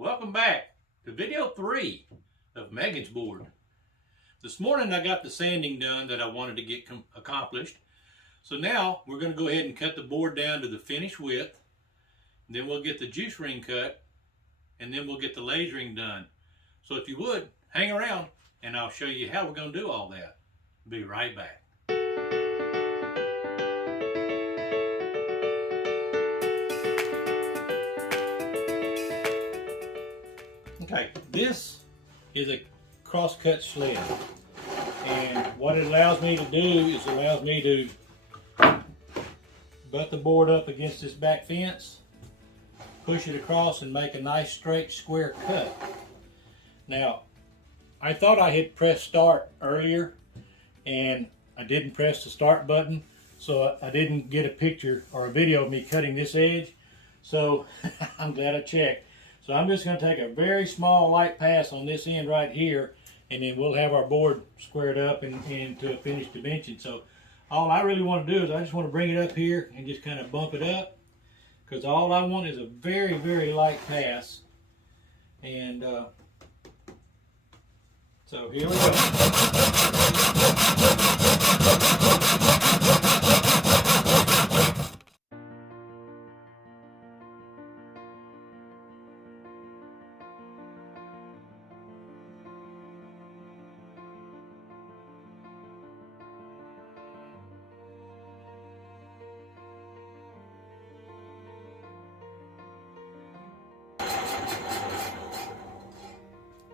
Welcome back to video 3 of Meagan's board. This morning I got the sanding done that I wanted to get accomplished. So now we're going to go ahead and cut the board down to the finished width. Then we'll get the juice ring cut, and then we'll get the lasering done. So if you would, hang around and I'll show you how we're going to do all that. Be right back. Okay, this is a cross-cut sled, and what it allows me to do is it allows me to butt the board up against this back fence, push it across, and make a nice straight square cut. Now, I thought I had pressed start earlier, and I didn't press the start button, so I didn't get a picture or a video of me cutting this edge. So I'm glad I checked. So I'm just going to take a very small light pass on this end right here, and then we'll have our board squared up and to a finished dimension. So all I really want to do is I just want to bring it up here and just kind of bump it up, because all I want is a very, very light pass. And so here we go.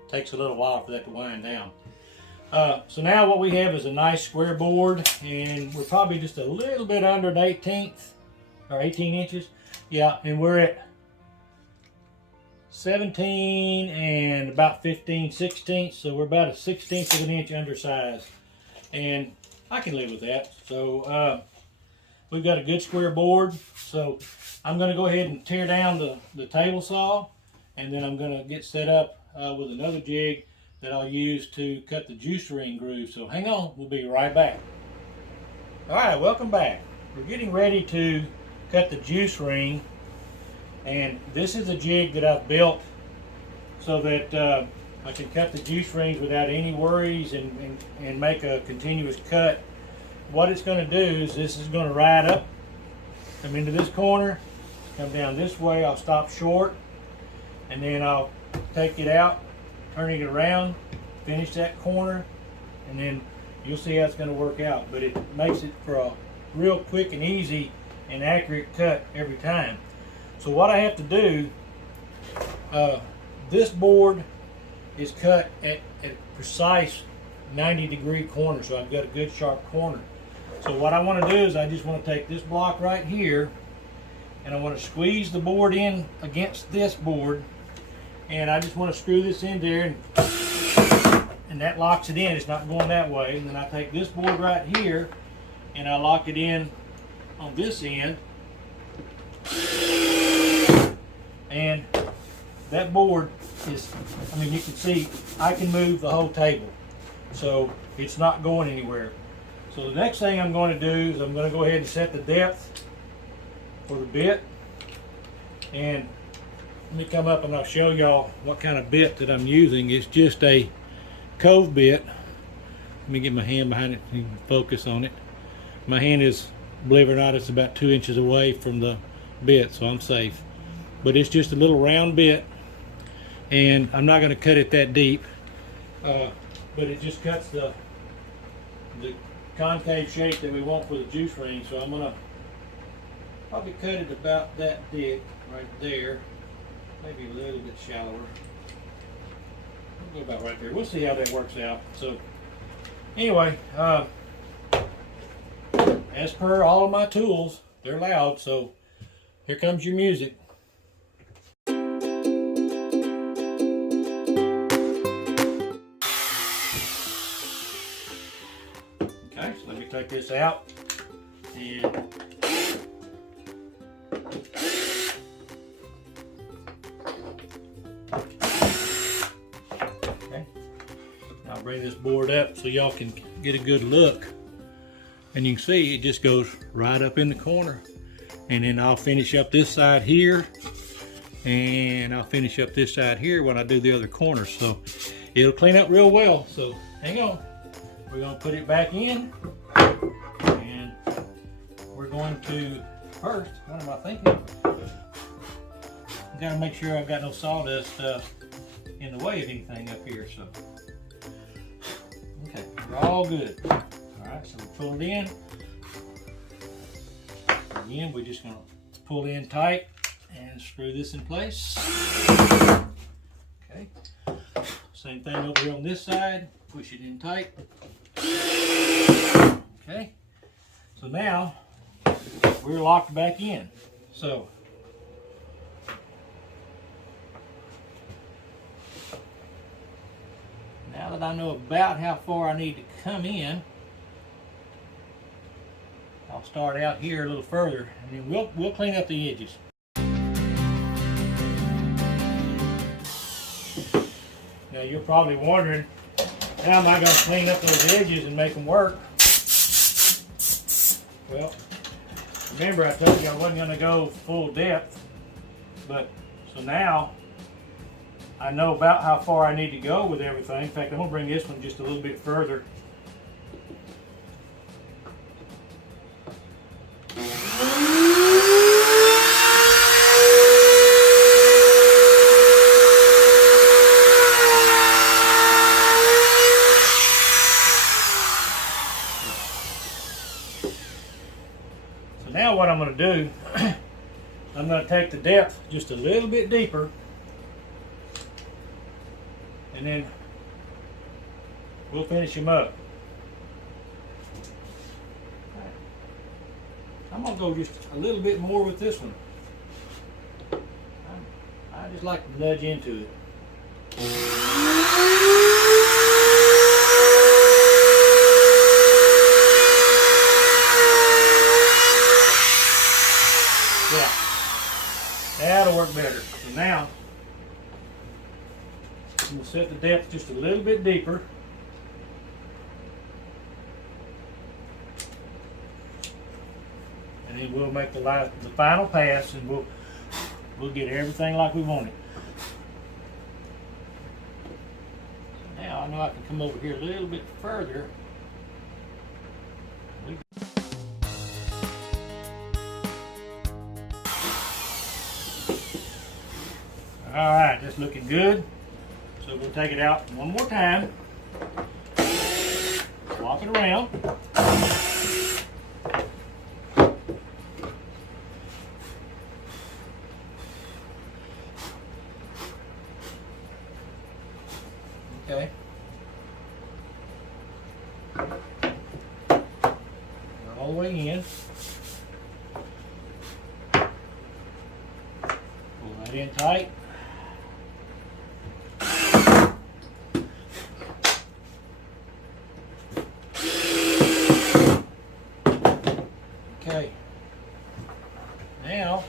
Takes a little while for that to wind down. So now what we have is a nice square board, and we're probably just a little bit under an 1/18 or 18 inches. Yeah, and we're at 17 and about 15/16, so we're about a 1/16 of an inch undersized, and I can live with that. So we've got a good square board. So I'm going to go ahead and tear down the table saw, and then I'm going to get set up with another jig that I'll use to cut the juice ring groove. So hang on, we'll be right back. Alright, welcome back. We're getting ready to cut the juice ring, and this is a jig that I've built so that I can cut the juice rings without any worries and make a continuous cut. What it's going to do is this is going to ride up, come into this corner, come down this way. I'll stop short, and then I'll take it out, turning it around, finish that corner, and then you'll see how it's going to work out. But it makes it for a real quick and easy and accurate cut every time. So what I have to do, this board is cut at a precise 90-degree corner, so I've got a good sharp corner. So what I want to do is I just want to take this block right here, and I want to squeeze the board in against this board, and I just want to screw this in there, and that locks it in. It's not going that way. And then I take this board right here and I lock it in on this end, and that board is, I mean, you can see I can move the whole table, so it's not going anywhere. So the next thing I'm going to do is I'm going to go ahead and set the depth for the bit, and let me come up and I'll show y'all what kind of bit that I'm using. It's just a cove bit. Let me get my hand behind it so you can focus on it. My hand is, believe it or not, it's about 2 inches away from the bit, so I'm safe. But it's just a little round bit, and I'm not going to cut it that deep, but it just cuts the concave shape that we want for the juice ring. So I'm going to probably cut it about that thick right there. Maybe a little bit shallower. We'll go about right there. We'll see how that works out. So anyway, as per all of my tools, they're loud, so here comes your music. Okay, so let me take this out, and I'll bring this board up so y'all can get a good look, and you can see it just goes right up in the corner. And then I'll finish up this side here, and I'll finish up this side here when I do the other corners. So it'll clean up real well. So hang on. We're going to put it back in, and we're going to first, what am I thinking? I've got to make sure I've got no sawdust in the way of anything up here. So okay, we're all good. All right, so we pull it in. Again, we're just going to pull in tight and screw this in place. Okay, same thing over here on this side. Push it in tight. Okay, so now we're locked back in. So now that I know about how far I need to come in, I'll start out here a little further, and then we'll clean up the edges. Now you're probably wondering, how am I going to clean up those edges and make them work? Well, remember I told you I wasn't going to go full depth, but so now I know about how far I need to go with everything. In fact, I'm going to bring this one just a little bit further. So now what I'm going to do, I'm going to take the depth just a little bit deeper, and then we'll finish them up. I'm going to go just a little bit more with this one. I just like to nudge into it. Yeah, that'll work better. So now, I'm going to set the depth just a little bit deeper. And then we'll make the final pass, and we'll get everything like we want it. So now I know I can come over here a little bit further. All right, that's looking good. So we'll take it out one more time. Swap it around. Okay. All the way in. Pull that in tight. Okay. Now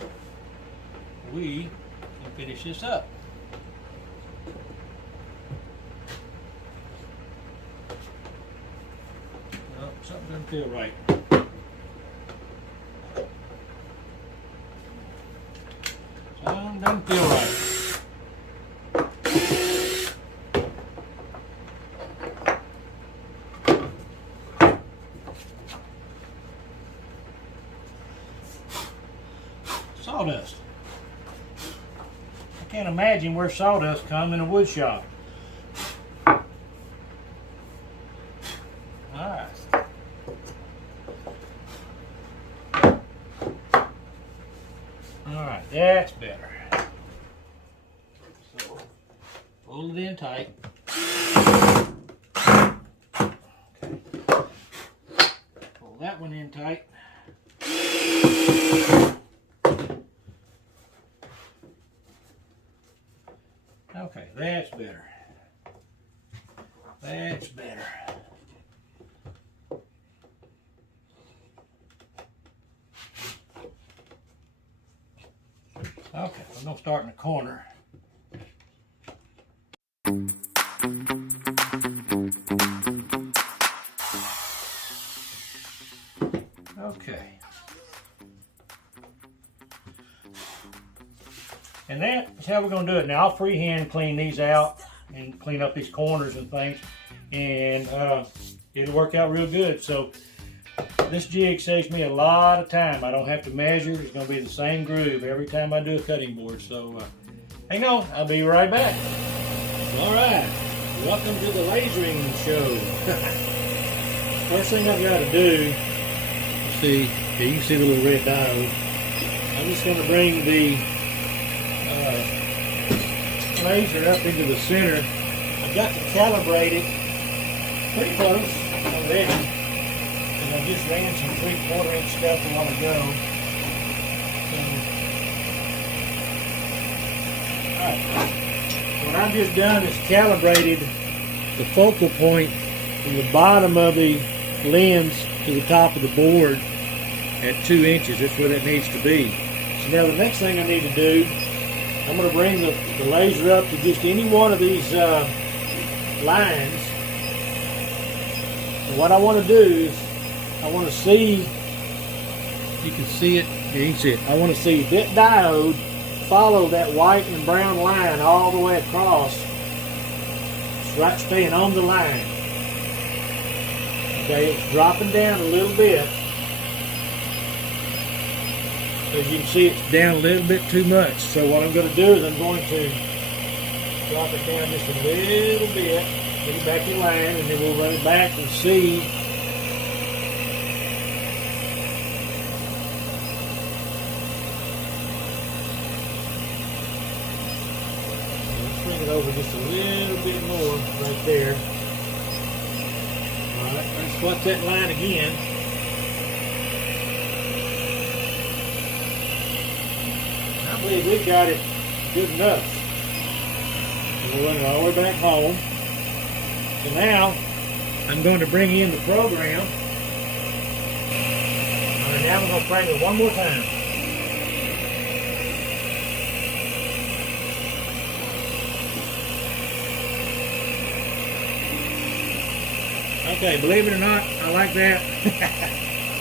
we can finish this up. Oh, something doesn't feel right. Something doesn't feel right. Sawdust. I can't imagine where sawdust come in a wood shop. Alright. Alright, that's better. So, pull it in tight. Okay. Pull that one in tight. Okay, that's better. That's better. Okay, we're going to start in the corner. Okay. And that how we're gonna do it. Now I'll freehand clean these out and clean up these corners and things, and it'll work out real good. So this jig saves me a lot of time. I don't have to measure. It's gonna be the same groove every time I do a cutting board. So hang on, I'll be right back. All right, welcome to the lasering show. First thing I've got to do, see, yeah, you can see the little red diode. I'm just going to bring the laser up into the center. I've got to calibrate it pretty close already, and I just ran some 3/4 inch stuff a while ago. Alright, what I've just done is calibrated the focal point from the bottom of the lens to the top of the board at 2 inches. That's where that needs to be. So now the next thing I need to do, I'm going to bring the laser up to just any one of these lines. And what I want to do is, I want to see, you can see it, yeah, you can see it. I want to see that diode follow that white and brown line all the way across. It's right staying on the line. Okay, it's dropping down a little bit. As you can see, it's down a little bit too much. So what I'm going to do is I'm going to drop it down just a little bit, get it back in line, and then we'll run it back and see. Let's bring it over just a little bit more right there. Alright, let's watch that line again. I believe we got it good enough. And we'll run it all the way back home. So now, I'm going to bring in the program. Alright, now we're going to crank it one more time. Okay, believe it or not, I like that.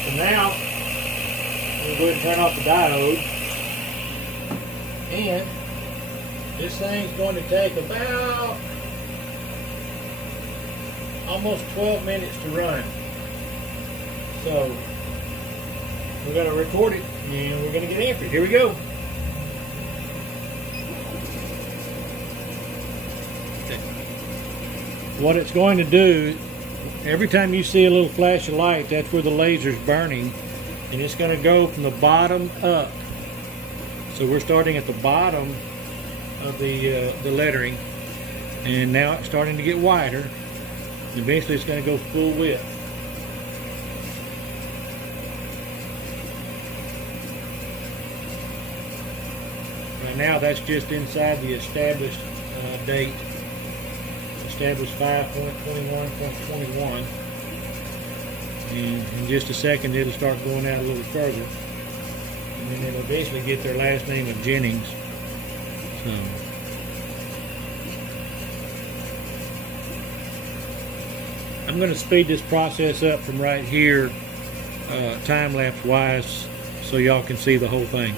So now, I'm going to go ahead and turn off the diode. And this thing's going to take about almost 12 minutes to run. So, we're going to record it and we're going to get after it. Here we go. What it's going to do, every time you see a little flash of light, that's where the laser's burning, and it's going to go from the bottom up. So we're starting at the bottom of the lettering, and now it's starting to get wider. Eventually it's going to go full width. Right now that's just inside the established date. Established 5.21.21, and in just a second it'll start going out a little further, and then it'll basically get their last name of Jennings. So I'm going to speed this process up from right here, time-lapse wise, so y'all can see the whole thing.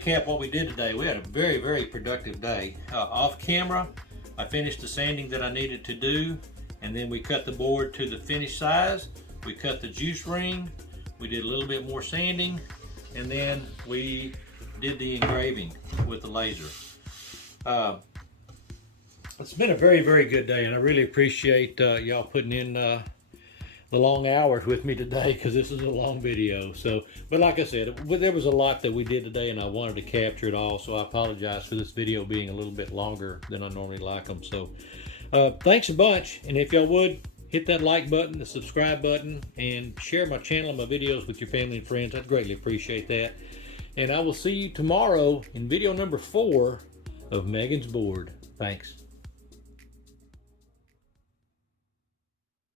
recap what we did today. We had a very, very productive day. Off camera, I finished the sanding that I needed to do, and then we cut the board to the finished size. We cut the juice ring. We did a little bit more sanding, and then we did the engraving with the laser. It's been a very, very good day, and I really appreciate y'all putting in the long hours with me today, because this is a long video. So, but like I said, there was a lot that we did today, and I wanted to capture it all, so I apologize for this video being a little bit longer than I normally like them. So thanks a bunch, and if y'all would hit that like button, the subscribe button, and share my channel and my videos with your family and friends. I'd greatly appreciate that. And I will see you tomorrow in video number 4 of Meagan's board. Thanks.